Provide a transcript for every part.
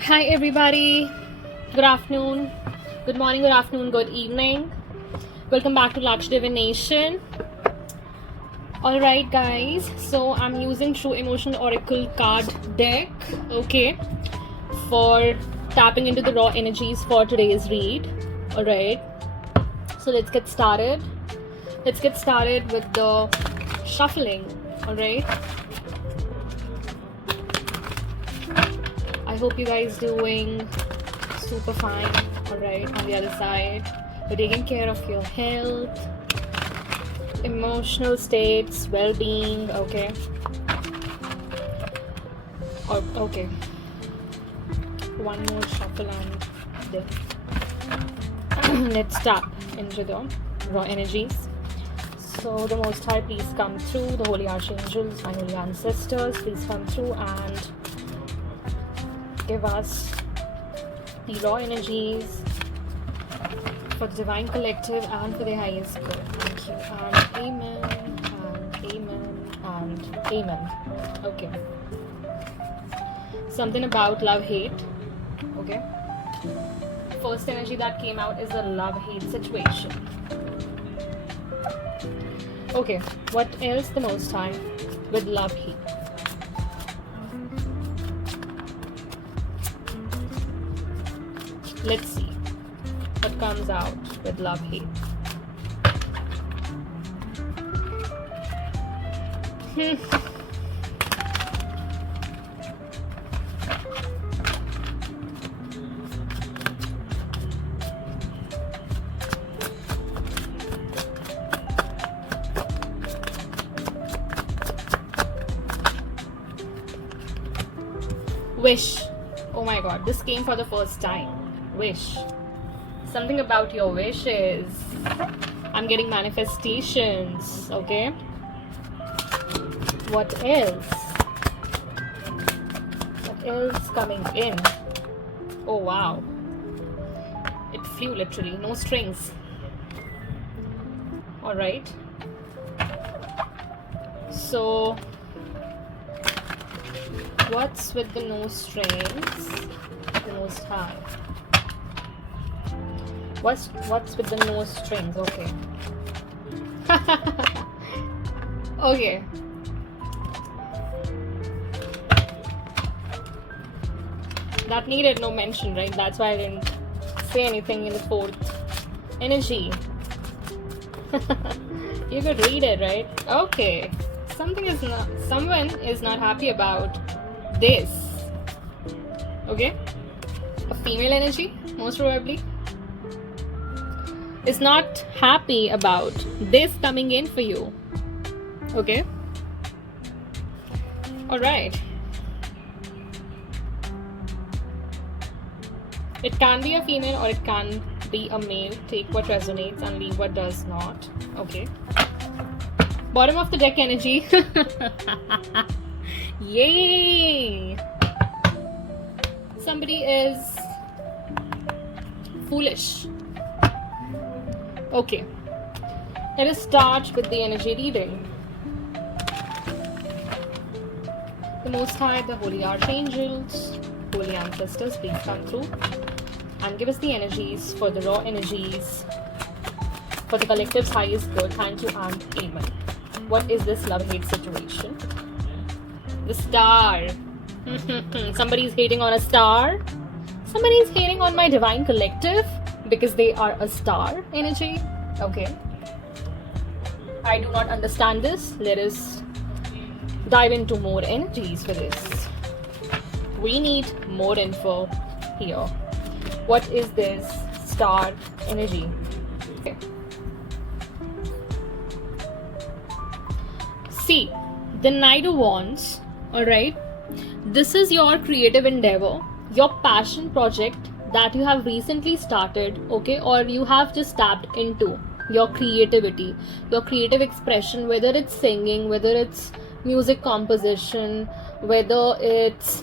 Hi, everybody. Good afternoon, good morning, good afternoon, good evening. Welcome back to Laksh Divination. Alright, guys, so I'm using True Emotional Oracle card deck, okay, for tapping into the raw energies for today's read. Alright, so let's get started. Let's get started with the shuffling. Alright, I hope you guys doing super fine. Alright, on the other side, you're taking care of your health, emotional states, well-being. Okay, or okay, one more shuffle and then let's tap into the raw energies. So the Most High, please come through. The Holy Archangels, my holy ancestors, please come through and give us the raw energies for the Divine Collective and for the highest good. Thank you. And amen, and amen, and amen. Okay. Something about love-hate. Okay. First energy that came out is a love-hate situation. Okay. What else the Most High with love-hate? Let's see what comes out with love-hate. Wish. Oh my god, this came for the first time. Wish. Something about your wishes. I'm getting manifestations. Okay. What else? What else coming in? Oh wow. It flew literally. No strings. Alright. So what's with the no strings? The Most High. What's with the no strings? Okay. Okay. That needed no mention, right? That's why I didn't say anything in the fourth energy. You could read it, right? Okay. Someone is not happy about this. Okay? A female energy, most probably, is not happy about this coming in for you. Okay? Alright. It can be a female or it can be a male. Take what resonates and leave what does not. Okay. Bottom of the deck energy. Yay! Somebody is foolish. Okay. Let us start with the energy reading. The Most High, the Holy Archangels, Holy Ancestors, please come through and give us the energies for the raw energies for the collective's highest good. Thank you and amen. What is this love-hate situation? The Star. Somebody's hating on a star. Somebody's hating on my Divine Collective because they are a star energy. Okay. I do not understand this. Let us dive into more energies for this. We need more info here. What is this star energy? Okay. See, the Knight of Wands, alright? This is your creative endeavor, your passion project that you have recently started, okay? Or you have just tapped into your creativity, your creative expression, whether it's singing, whether it's music composition, whether it's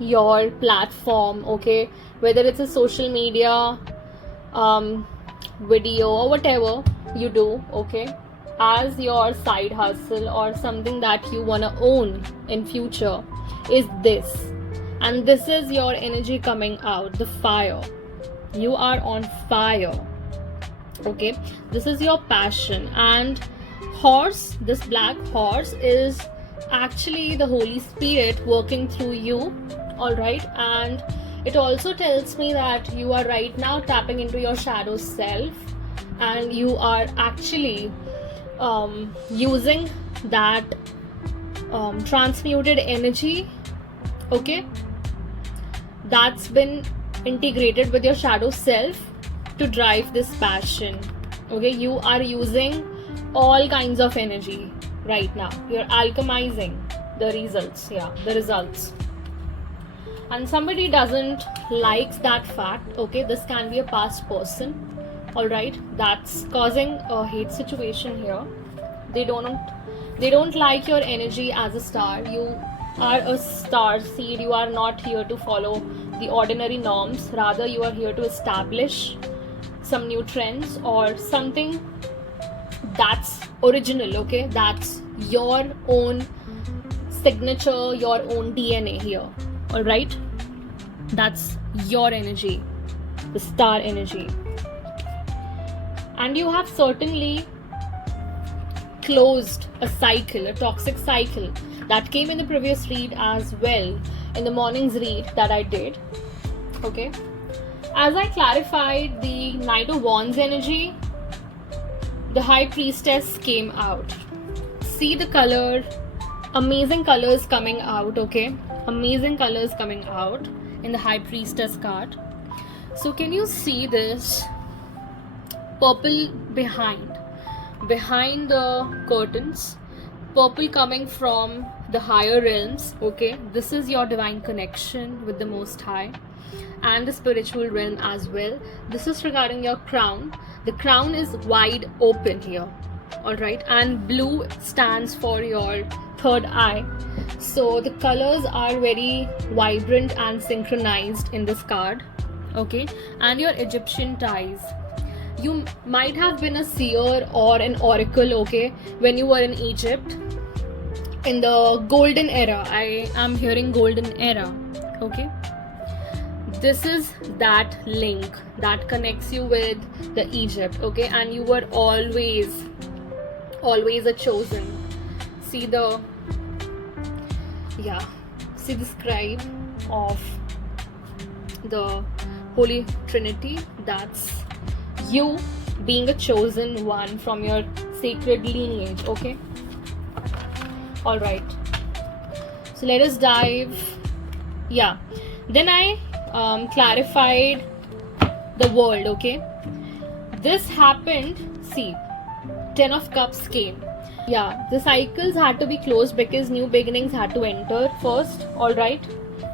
your platform, okay? Whether it's a social media video or whatever you do, okay? As your side hustle or something that you want to own in future is this. and this is your energy coming out, the fire. You are on fire. Okay, this is your passion. And horse, this black horse is actually the Holy Spirit working through you. All right, and it also tells me that you are right now tapping into your shadow self, and you are actually using that transmuted energy, okay, that's been integrated with your shadow self to drive this passion. Okay, you are using all kinds of energy right now. You're alchemizing the results. Yeah, the results. And somebody doesn't likes that fact. Okay, this can be a past person. All right, that's causing a hate situation here. They don't like your energy as a star. You are a star seed. You are not here to follow the ordinary norms. Rather, you are here to establish some new trends or something that's original. Okay, that's your own signature, your own DNA here. All right, that's your energy, the star energy. And you have certainly closed a cycle, a toxic cycle that came in the previous read as well, in the morning's read that I did. Okay, as I clarified the Knight of Wands energy, the High Priestess came out. See the color, amazing colors coming out. Okay, amazing colors coming out in the High Priestess card. So can you see this purple behind the curtains, purple coming from the higher realms? Okay, this is your divine connection with the Most High and the spiritual realm as well. This is regarding your crown. The crown is wide open here. All right, and blue stands for your third eye. So the colors are very vibrant and synchronized in this card. Okay, and your Egyptian ties. You might have been a seer or an oracle, okay, when you were in Egypt in the golden era. I am hearing golden era. Okay, this is that link that connects you with the Egypt. Okay, and you were always a chosen. See the scribe of the Holy Trinity. That's you being a chosen one from your sacred lineage. Okay, all right, so let us dive. Yeah, then I clarified the world. Okay, this happened. See, 10 of Cups came. Yeah, the cycles had to be closed because new beginnings had to enter first. All right,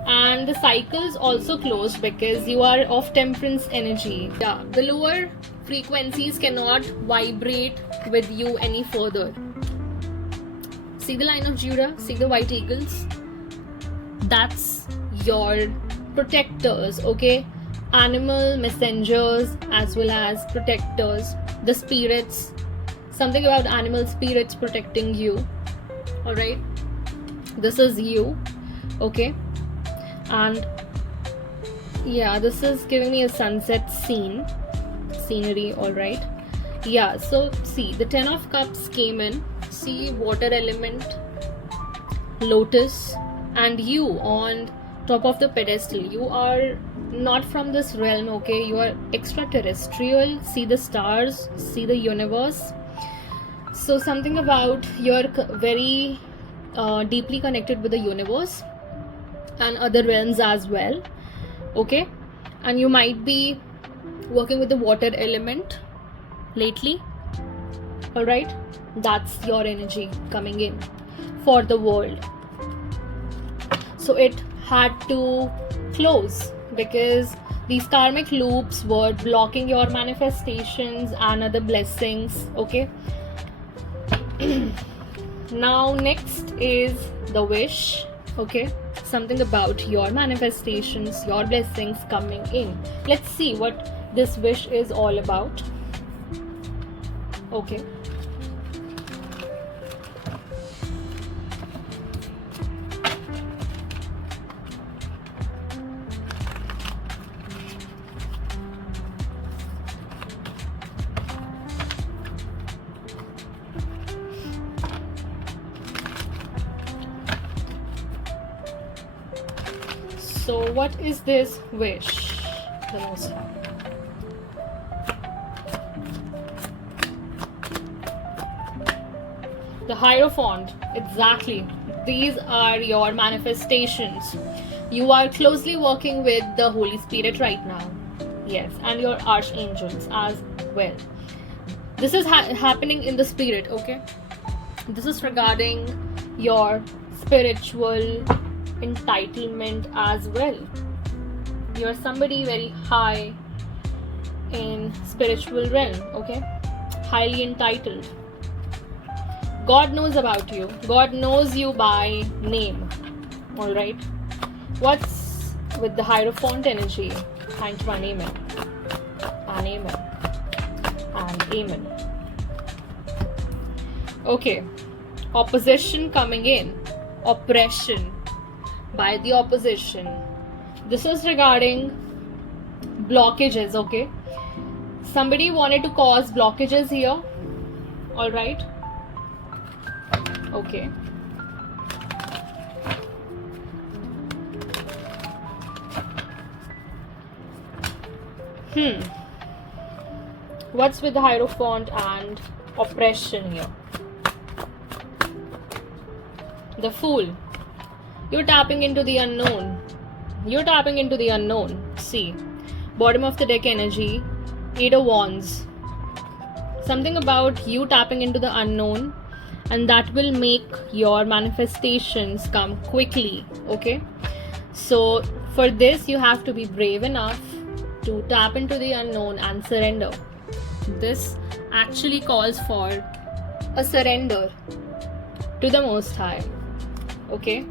and the cycles also closed because you are of Temperance energy. Yeah, the lower frequencies cannot vibrate with you any further. See the line of Judah, see the white eagles. That's your protectors. Okay, animal messengers as well as protectors, the spirits. Something about animal spirits protecting you. All right, this is you. Okay, and yeah, this is giving me a sunset scenery. All right, yeah, so see the 10 of Cups came in. See, water element, lotus, and you on top of the pedestal. You are not from this realm. Okay, you are extraterrestrial. See the stars, see the universe. So something about you're very deeply connected with the universe and other realms as well. Okay, and you might be working with the water element lately. All right, that's your energy coming in for the world. So it had to close because these karmic loops were blocking your manifestations and other blessings. Okay, now next is the wish. Okay, something about your manifestations, your blessings coming in. Let's see what this wish is all about. Okay, So what is this wish? The Most High. The Hierophant, exactly. These are your manifestations. You are closely working with the Holy Spirit right now. Yes, and your archangels as well. This is happening in the spirit, okay? This is regarding your spiritual entitlement as well. You're somebody very high in spiritual realm, okay? Highly entitled. God knows about you. God knows you by name. Alright. What's with the Hierophant energy? Thank you and amen. And amen. And amen. Okay. Opposition coming in. Oppression by the opposition. This is regarding blockages, okay? Somebody wanted to cause blockages here. Alright. Okay. What's with the Hierophant and oppression here? The Fool. You're tapping into the unknown. You're tapping into the unknown. See, bottom of the deck energy, 8 of Wands. Something about you tapping into the unknown, and that will make your manifestations come quickly, okay? So for this, you have to be brave enough to tap into the unknown and surrender. This actually calls for a surrender to the Most High, okay?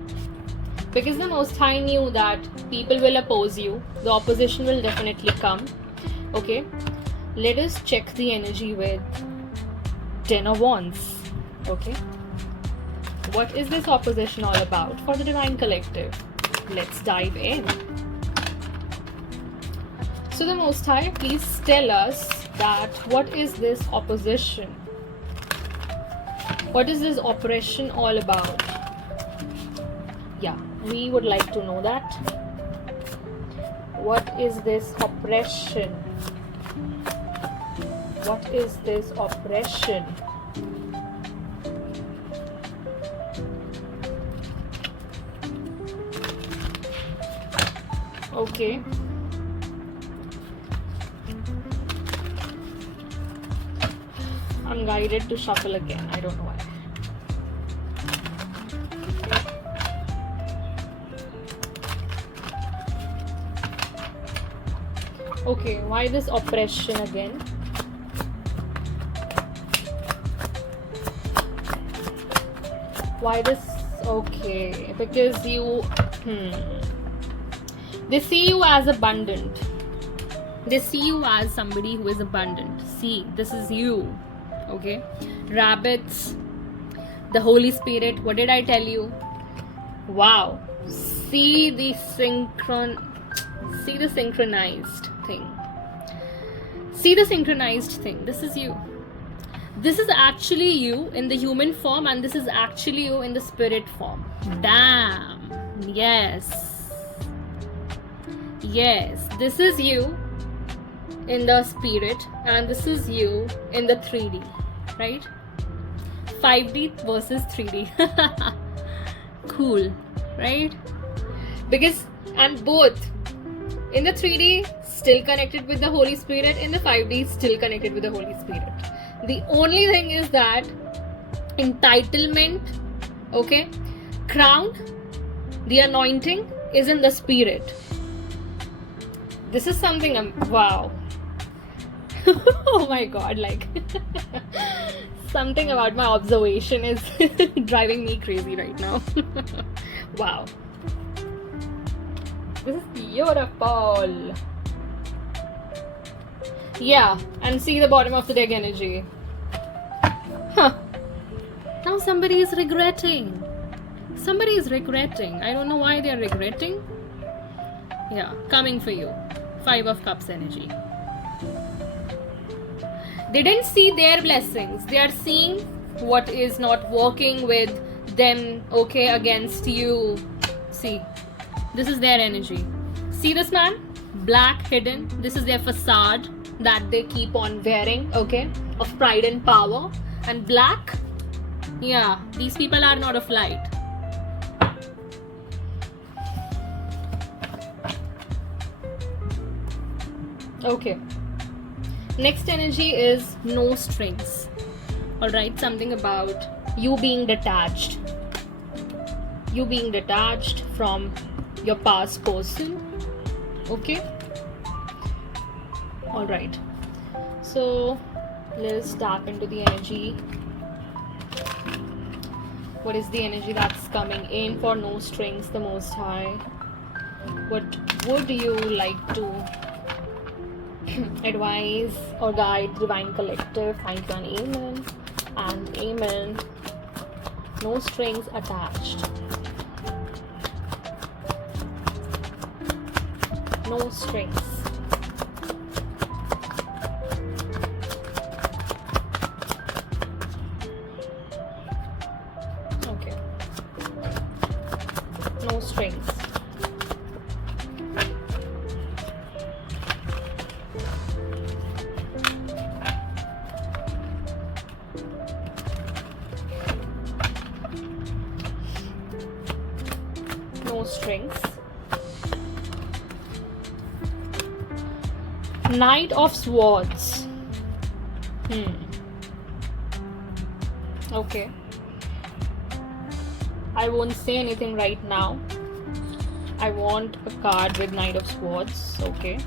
Because the Most High knew that people will oppose you. The opposition will definitely come, okay? Let us check the energy with 10 of Wands. Okay, what is this opposition all about for the Divine Collective? Let's dive in. So the Most High, please tell us that what is this opposition? What is this oppression all about? Yeah, we would like to know that. What is this oppression? What is this oppression? Okay. I'm guided to shuffle again. I don't know why. Okay, why this oppression again? Why this? Okay, because you... They see you as abundant. They see you as somebody who is abundant. See, this is you. Okay? Rabbits, the Holy Spirit. What did I tell you? Wow. See the synchronized thing. See the synchronized thing. This is you. This is actually you in the human form, and this is actually you in the spirit form. Damn. Yes. Yes, this is you in the spirit, and this is you in the 3D, right? 5D versus 3D. Cool, right? Because I'm both. In the 3D, still connected with the Holy Spirit. In the 5D, still connected with the Holy Spirit. The only thing is that entitlement, okay, crown, the anointing is in the spirit. This is something wow. Oh my god, like something about my observation is driving me crazy right now. Wow. This is beautiful. Yeah, and see the bottom of the deck energy. Huh. Now somebody is regretting. Somebody is regretting. I don't know why they are regretting. Yeah, coming for you. 5 of Cups energy. They didn't see their blessings. They are seeing what is not working with them, okay, against you. See, This is their energy. See this man? Black hidden. This is their facade that they keep on wearing, okay? Of pride and power. And black, yeah, these people are not of light. Okay. Next energy is no strings. Alright, something about you being detached. You being detached from your past person. Okay. Alright. So let's tap into the energy. What is the energy that's coming in for no strings, the Most High? What would you like to advise or guide Divine Collective? Thank you and amen. And amen. No strings attached. No strings. Okay. No strings. No strings. Knight of Swords. Okay. I won't say anything right now. I want a card with Knight of Swords. Okay.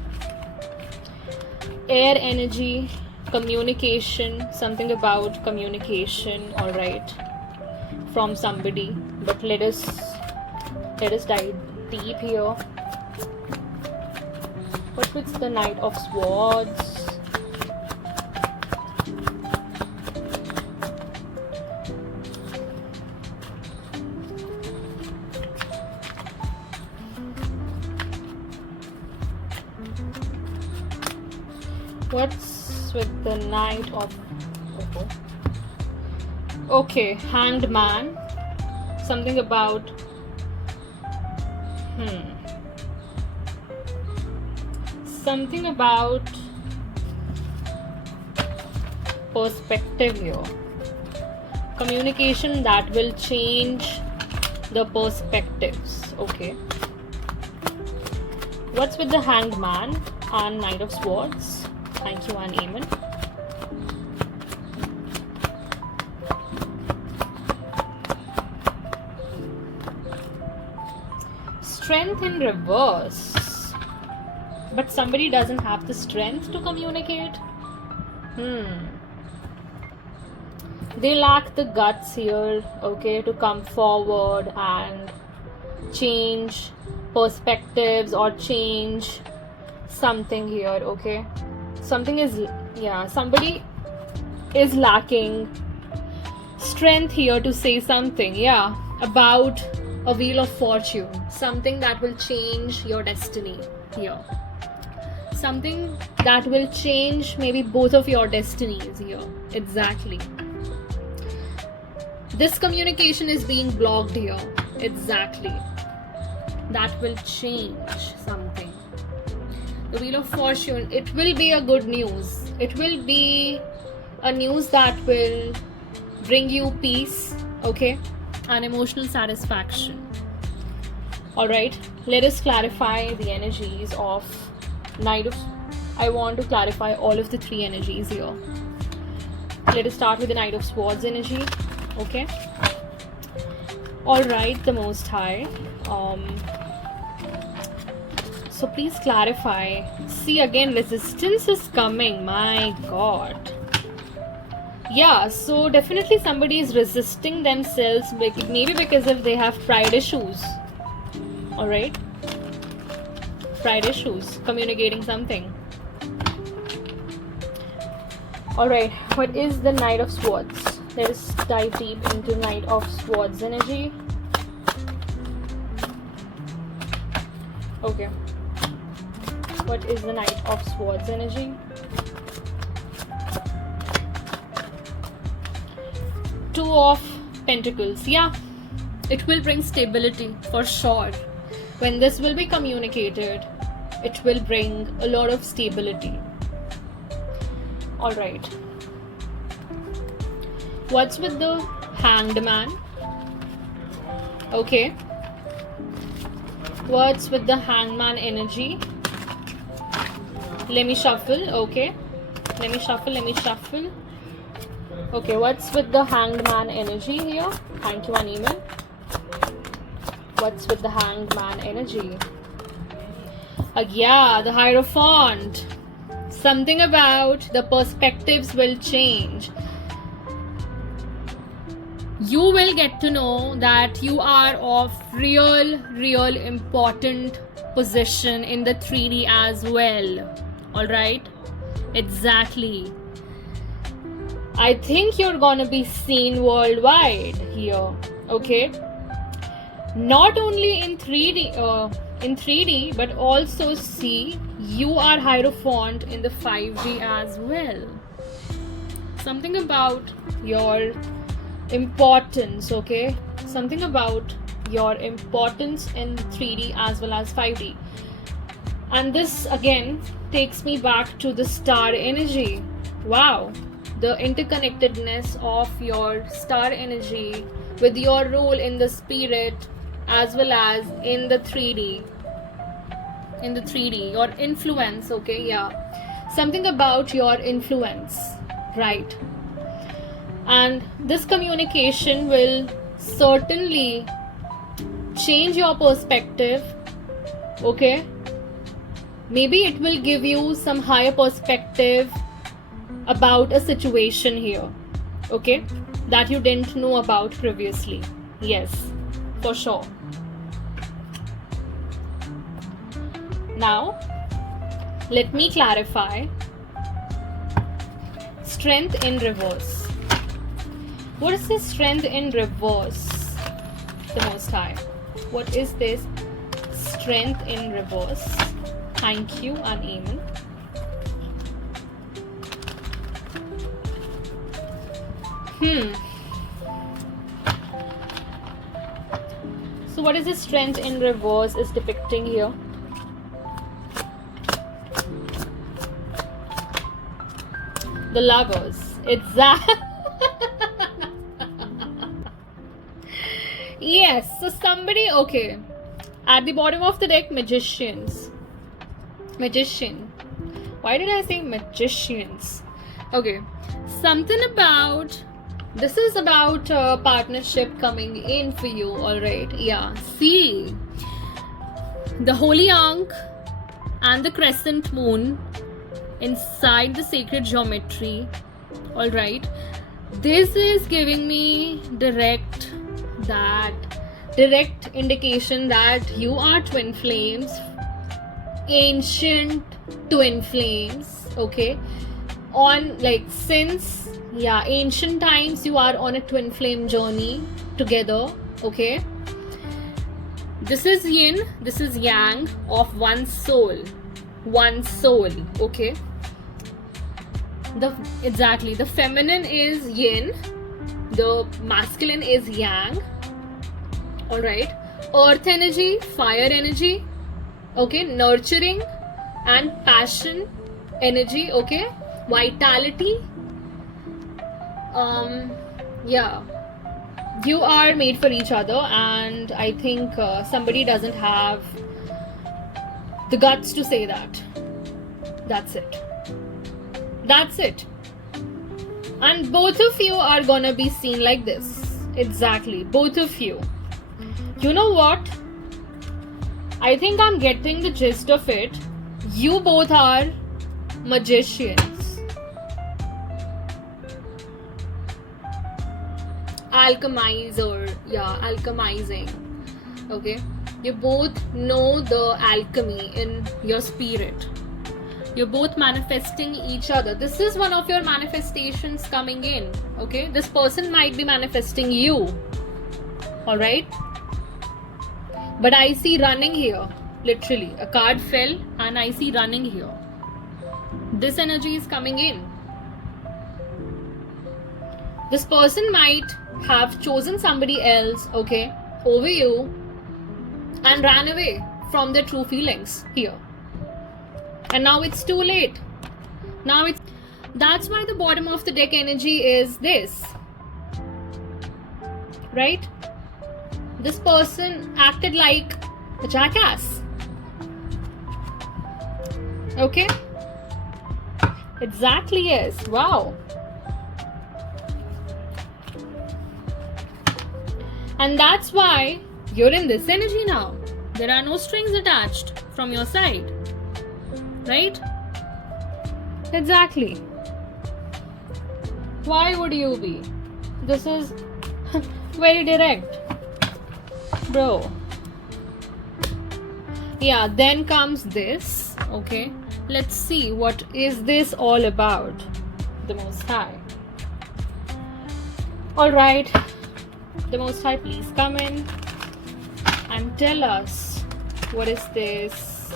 Air energy, communication, something about communication, alright, from somebody. But let us dive deep here. What with the Knight of Swords? What's with the Knight of... Okay, Hanged Man. Something about... Something about perspective here. Communication that will change the perspectives. Okay. What's with the Hanged Man and Knight of Swords? Thank you and amen. Strength in reverse. But somebody doesn't have the strength to communicate. They lack the guts here, okay, to come forward and change perspectives or change something here, okay. Somebody is lacking strength here to say something, yeah, about a Wheel of Fortune. Something that will change your destiny here. Something that will change maybe both of your destinies here. Exactly. This communication is being blocked here. Exactly. That will change something. The Wheel of Fortune, it will be a good news. It will be a news that will bring you peace, okay, and emotional satisfaction. Alright, let us clarify the energies of Knight of... I want to clarify all of the three energies here. Let us start with the Knight of Swords energy. Okay. Alright, the Most High. So please clarify. See, again, resistance is coming. My God. Yeah, so definitely somebody is resisting themselves, maybe because if they have pride issues. Alright. Pride issues, communicating something. Alright, what is the Knight of Swords? Let us dive deep into Knight of Swords energy. Okay. What is the Knight of Swords energy? Two of Pentacles. Yeah, it will bring stability for sure. When this will be communicated, it will bring a lot of stability. All right. What's with the Hanged Man? Okay. What's with the Hangman energy? Let me shuffle. Okay. Let me shuffle. Okay, what's with the Hanged Man energy here? Thank you, Animal. What's with the Hanged Man energy? Yeah, the Hierophant. Something about the perspectives will change. You will get to know that you are of real important position in the 3D as well. Alright? Exactly. I think you're gonna be seen worldwide here. Okay? Not only in 3D, but also see you are Hierophant in the 5D as well. Something about your importance, okay? Something about your importance in 3D as well as 5D. And this again takes me back to the star energy. Wow, the interconnectedness of your star energy with your role in the spirit as well as in the 3D. In the 3D, your influence, okay? Yeah, something about your influence, right? And this communication will certainly change your perspective, okay? Maybe it will give you some higher perspective about a situation here, okay, that you didn't know about previously. Yes, for sure. Now, let me clarify. Strength in reverse. What is this strength in reverse? The Most High. What is this strength in reverse? Thank you and amen. So what is this strength in reverse is depicting here? The Lovers. Exactly. Yes, so somebody, okay. At the bottom of the deck, Magicians. Magician. Why did I say magicians? Okay. Something about, this is about a partnership coming in for you, alright? Yeah. See, the Holy Ankh and the Crescent Moon inside the sacred geometry, alright? This is giving me direct indication that you are twin flames, ancient twin flames, okay? On like since ancient times you are on a twin flame journey together, okay? This is yin, this is yang of one soul, okay? The feminine is yin, the masculine is yang, alright? Earth energy, fire energy, okay? Nurturing and passion energy, okay? Vitality. You are made for each other, and I think somebody doesn't have the guts to say that. That's it. And both of you are gonna be seen like this. Exactly, both of you. You know what? I think I'm getting the gist of it. You both are magicians. Alchemizing. Okay? You both know the alchemy in your spirit. You're both manifesting each other. This is one of your manifestations coming in. Okay? This person might be manifesting you. Alright? But I see running here. Literally. A card fell and I see running here. This energy is coming in. This person might have chosen somebody else, okay, over you and ran away. from their true feelings here. And now it's too late. That's why the bottom of the deck energy is this. Right? This person acted like a jackass. Okay? Exactly, yes. Wow. And that's why you're in this energy now. There are no strings attached from your side. Right? Exactly. Why would you be? This is very direct. Bro. Yeah, then comes this. Okay. Let's see what is this all about. The Most High. Alright. The Most High, please come in and tell us what is this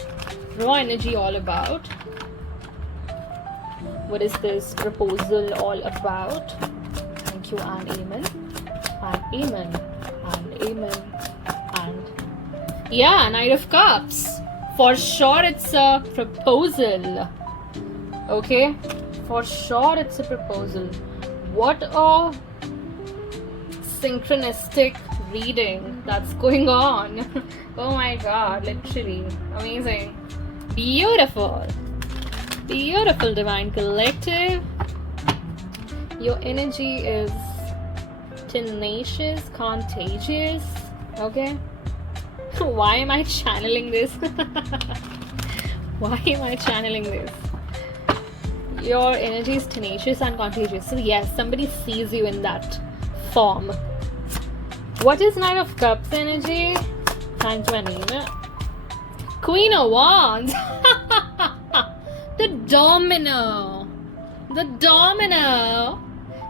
raw energy all about. What is this proposal all about? Thank you and amen. And amen. And amen. And yeah, Knight of Cups. For sure it's a proposal. Okay? For sure it's a proposal. What a synchronistic reading that's going on. Oh my god, literally. Amazing. Beautiful. Beautiful, Divine Collective. Your energy is tenacious, contagious. Okay? Why am I channeling this? Why am I channeling this? Your energy is tenacious and contagious. So yes, somebody sees you in that form. What is Knight of Cups energy? Thank you, Anina. Queen of Wands. The domino. The domino.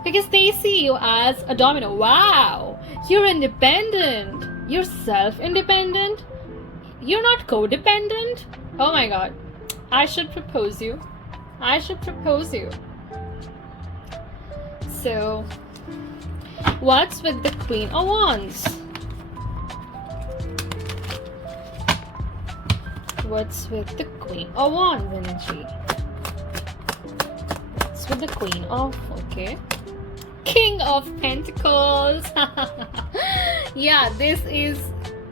Because they see you as a domino. Wow. You're independent. You're self-independent. You're not codependent. Oh my god. I should propose you. I should propose you. So, what's with the Queen of Wands? What's with the Queen of Wands energy? What's with the Queen of... Okay. King of Pentacles. Yeah, this is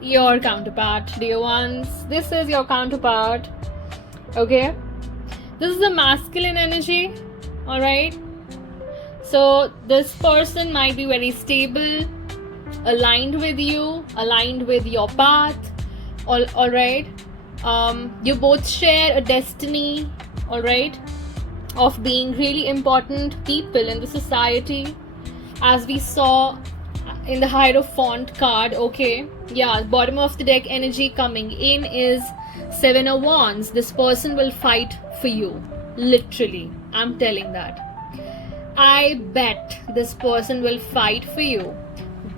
your counterpart, dear ones. This is your counterpart. Okay. This is a masculine energy. Alright. So this person might be very stable, aligned with you, aligned with your path. Alright. You both share a destiny. Alright. Of being really important people in the society. As we saw in the Hierophant card, okay, yeah, bottom of the deck energy coming in is Seven of Wands. This person will fight for you, literally. I'm telling that. I bet this person will fight for you.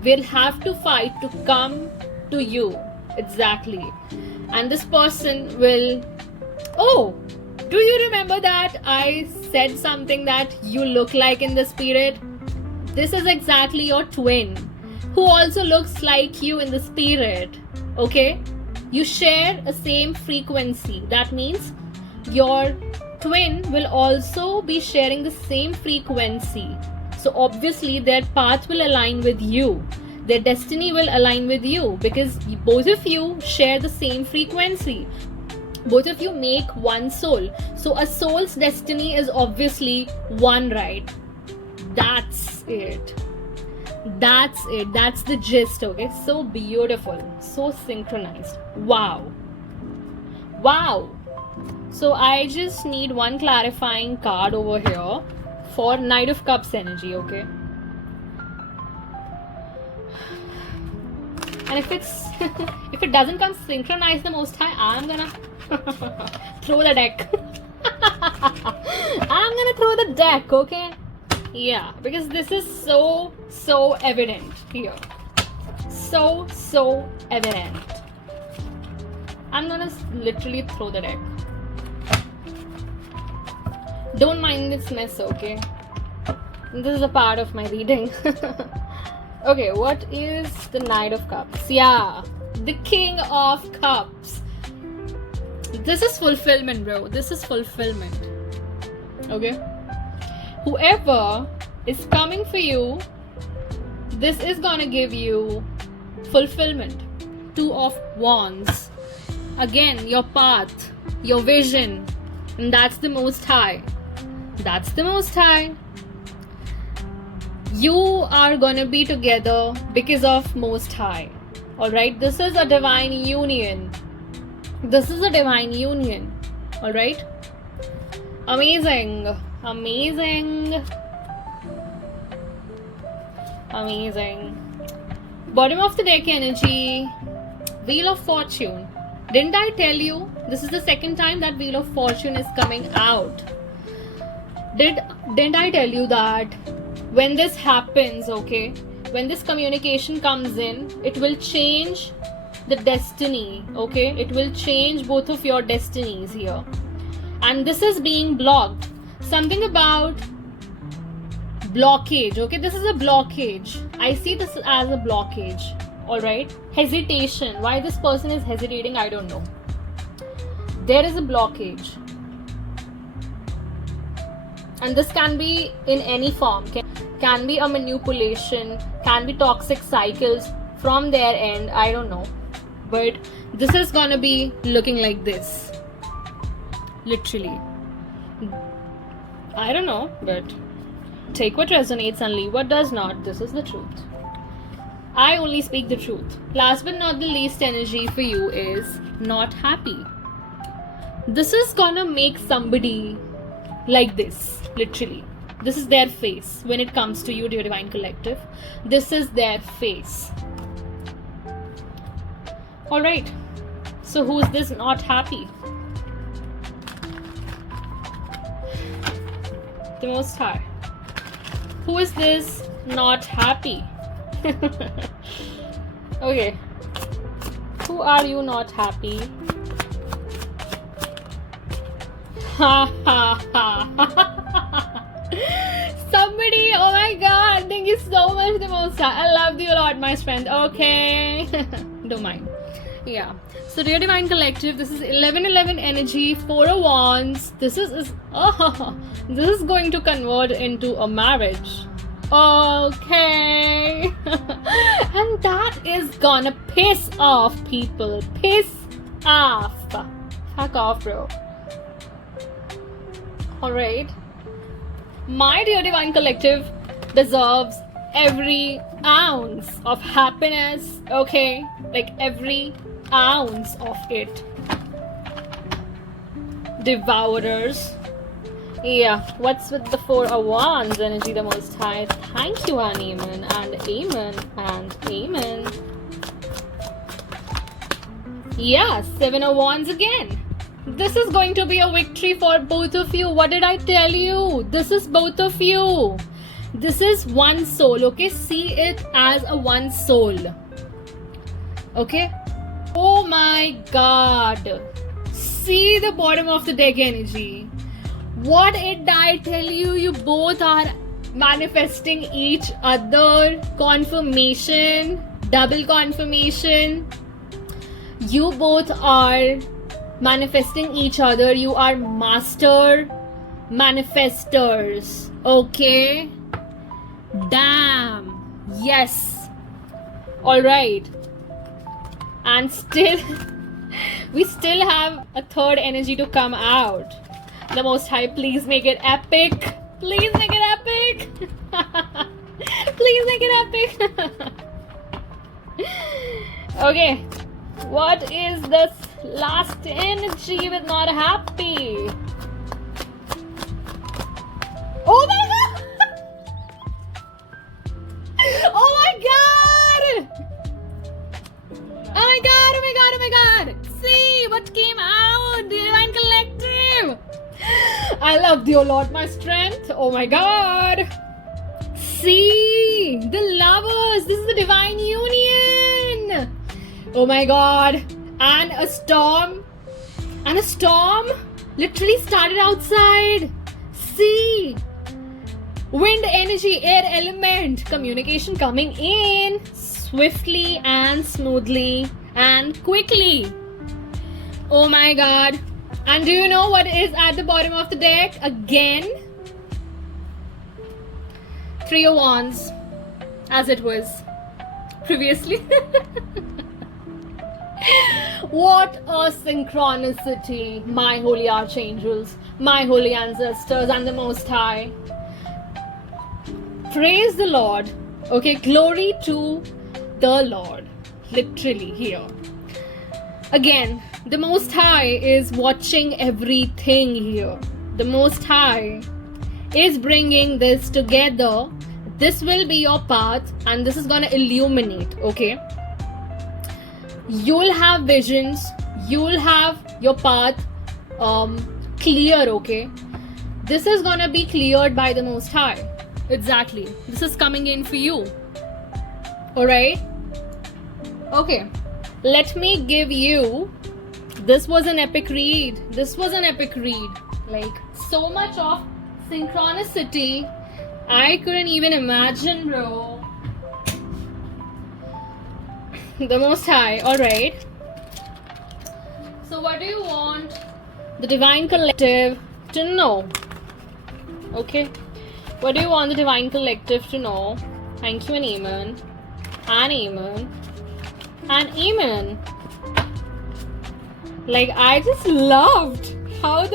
Will have to fight to come to you, exactly. And this person will... Oh, do you remember that I said something that you look like in the spirit? This is exactly your twin, who also looks like you in the spirit. Okay? You share a same frequency. That means your twin will also be sharing the same frequency. So obviously their path will align with you. Their destiny will align with you because both of you share the same frequency. Both of you make one soul. So a soul's destiny is obviously one, right? That's it. That's it. That's the gist, okay? So beautiful. So synchronized. Wow. Wow. So I just need one clarifying card over here for Knight of Cups energy, okay? And if if it doesn't come synchronized the Most High, I'm gonna throw the deck. I'm gonna throw the deck, okay? Yeah, because this is so evident here. So evident. I'm gonna literally throw the deck. Don't mind this mess, okay? This is a part of my reading. Okay, what is the Knight of Cups? Yeah, the King of Cups. This is fulfillment, bro. This is fulfillment. Okay? Whoever is coming for you, this is gonna give you fulfillment. Two of Wands. Again, your path, your vision. And that's the Most High. That's the Most High. You are gonna be together because of Most High. Alright? This is a divine union. This is a divine union. Alright? Amazing. Amazing. Amazing. Bottom of the deck energy. Wheel of Fortune. Didn't I tell you? This is the second time that Wheel of Fortune is coming out. Didn't I tell you that when this happens, okay, when this communication comes in, it will change the destiny, okay? It will change both of your destinies here. And this is being blocked. Something about blockage, okay? This is a blockage. I see this as a blockage, alright? Hesitation. Why this person is hesitating, I don't know. There is a blockage. And this can be in any form. Can be a manipulation, can be toxic cycles from their end, I don't know. But this is gonna be looking like this. Literally. I don't know, but take what resonates and leave what does not. This is the truth. I only speak the truth. Last but not the least energy for you is not happy. This is gonna make somebody like this, literally. This is their face when it comes to you, dear Divine Collective. This is their face. Alright. So who's this not happy? The Most High. Who is this not happy? Okay. Who are you not happy? Ha ha ha. Somebody, oh my god, thank you so much, the Most High. I love you a lot, my friend. Okay. Don't mind. Yeah. So, dear Divine Collective, this is 1111 energy, 4 of Wands. This is going to convert into a marriage. Okay. And that is gonna piss off people. Piss off. Fuck off, bro. Alright. My dear Divine Collective deserves every ounce of happiness, okay? Like every ounce of it. Devourers. Yeah, what's with the 4 of Wands energy, the Most High? Thank you, and amen, and amen, and amen. Yeah, 7 of Wands again. This is going to be a victory for both of you. What did I tell you? This is both of you. This is one soul, okay? See it as a one soul. Okay? Oh my god. See the bottom of the deck energy. What did I tell you? You both are manifesting each other. Confirmation. Double confirmation. You both are manifesting each other. You are master manifestors. Okay? Damn. Yes. Alright. And still we still have a third energy to come out. The Most High, please make it epic. Please make it epic. Please make it epic. Okay. What is this last energy with not happy? Oh my god! Oh my god! Oh my god, oh my god, oh my god! See what came out, Divine Collective! I love thee, O Lord, my strength. Oh my god! See! The lovers! This is the divine union! Oh my god! And a storm! And a storm literally started outside! See! Wind energy, air element, communication coming in swiftly and smoothly and quickly. Oh my god! And do you know what is at the bottom of the deck? Again, Three of Wands, as it was previously. What a synchronicity, my holy archangels, my holy ancestors, and the Most High. Praise the Lord. Okay, glory to the Lord. Literally here. Again, the Most High is watching everything here. The Most High is bringing this together. This will be your path, and this is gonna illuminate, okay? You'll have visions, you'll have your path clear, okay? This is gonna be cleared by the Most High. Exactly. This is coming in for you. Alright? Okay. Let me give you. This was an epic read. This was an epic read. Like, so much of synchronicity. I couldn't even imagine, bro. The Most High. Alright. So, what do you want the Divine Collective to know? Okay. What do you want the Divine Collective to know? Thank you and amen. And amen. And amen. Like, I just loved how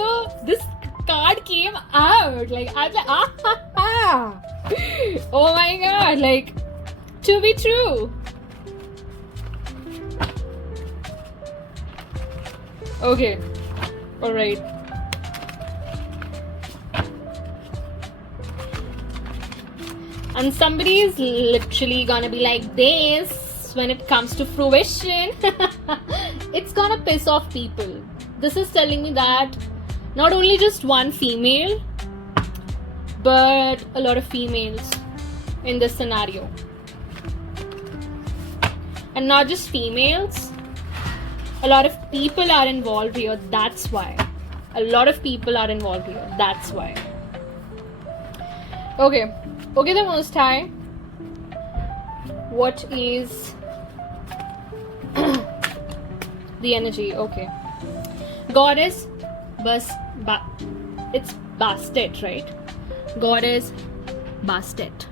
this card came out. Like, I was like, ah ha ha. Oh my god. Like, to be true. Okay. Alright. And somebody is literally gonna be like this when it comes to fruition. It's gonna piss off people. This is telling me that not only just one female, but a lot of females in this scenario. And not just females, a lot of people are involved here. That's why. A lot of people are involved here. That's why. Okay. Okay, the Most High. What is the energy? Okay. Goddess it's Bastet, right? Goddess Bastet.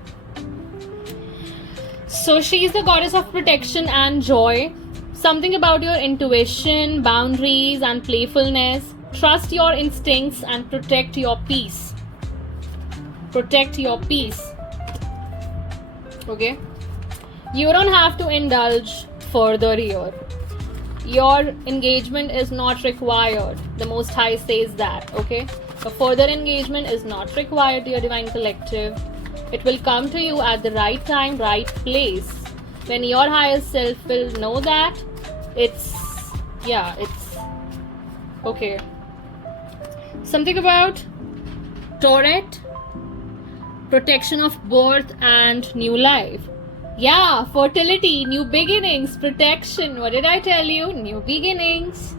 So she's the goddess of protection and joy. Something about your intuition, boundaries, and playfulness. Trust your instincts and protect your peace. Protect your peace. Okay? You don't have to indulge further here. Your engagement is not required. The Most High says that. Okay? A further engagement is not required, dear Divine Collective. It will come to you at the right time, right place. When your higher self will know that, it's okay. Something about Tourette, protection of birth and new life. Yeah, fertility, new beginnings, protection. What did I tell you? New beginnings.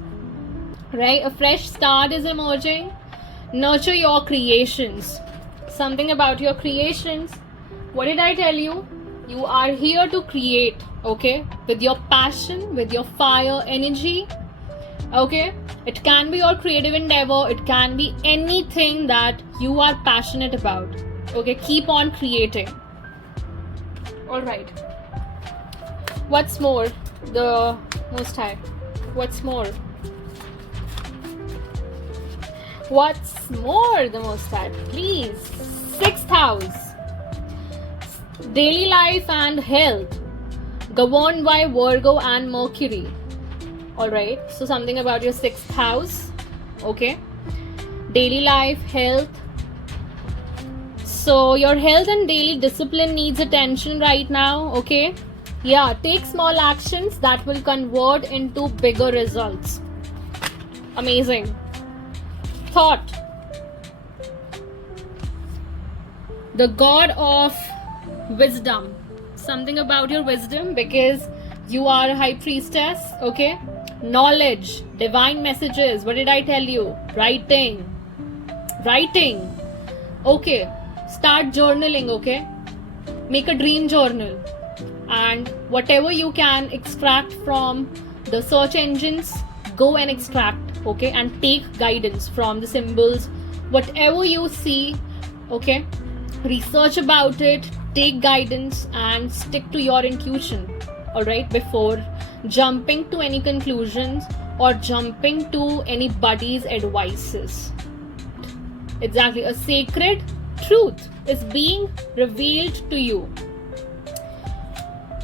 Right? A fresh start is emerging. Nurture your creations. Something about your creations. What did I tell you? You are here to create, okay? With your passion, with your fire energy, okay? It can be your creative endeavor. It can be anything that you are passionate about, okay? Keep on creating. Alright. What's more? The Most High. What's more? What's more, the Most High? Please. 6th house. Daily life and health. Governed by Virgo and Mercury. Alright. So something about your 6th house. Okay. Daily life, health. So your health and daily discipline needs attention right now. Okay. Yeah. Take small actions that will convert into bigger results. Amazing. Thought. The god of wisdom. Something about your wisdom, because you are a high priestess. Okay. Knowledge, divine messages. What did I tell you? Writing. Okay. Start journaling. Okay. Make a dream journal, and whatever you can extract from the search engines, go and extract, okay, and take guidance from the symbols. Whatever you see, okay, research about it, take guidance, and stick to your intuition, all right, before jumping to any conclusions or jumping to anybody's advices. Exactly, a sacred truth is being revealed to you.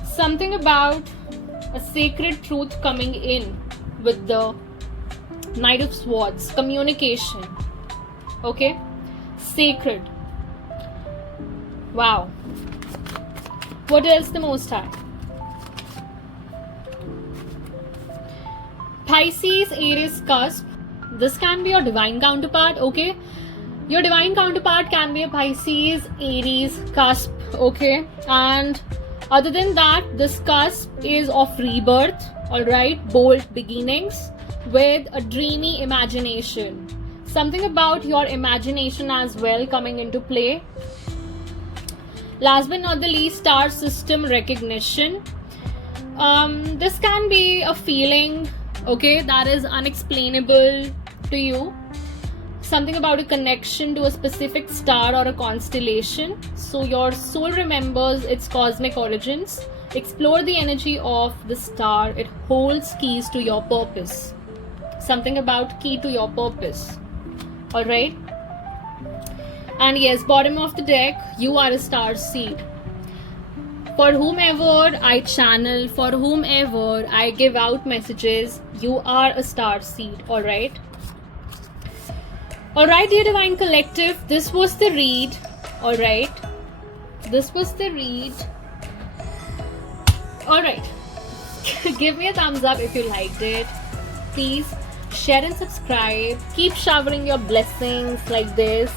Something about a sacred truth coming in with the Knight of Swords, communication, okay, sacred. Wow. What else the Most High? Pisces, Aries cusp. This can be your divine counterpart, okay? Your divine counterpart can be a Pisces, Aries cusp, okay? And other than that, this cusp is of rebirth, alright? Bold beginnings with a dreamy imagination. Something about your imagination as well coming into play. Last but not the least, star system recognition. This can be a feeling, okay, that is unexplainable to you. Something about a connection to a specific star or a constellation. So your soul remembers its cosmic origins. Explore the energy of the star. It holds keys to your purpose. Something about key to your purpose. Alright? And yes, bottom of the deck, you are a star seed. For whomever I channel, for whomever I give out messages, you are a star seed, alright? Alright, dear Divine Collective, this was the read, alright? This was the read. Alright, give me a thumbs up if you liked it. Please share and subscribe. Keep showering your blessings like this.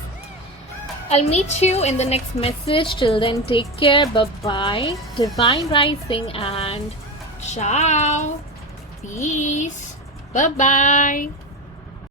I'll meet you in the next message. Till then, take care. Bye-bye. Divine Rising and ciao. Peace. Bye-bye.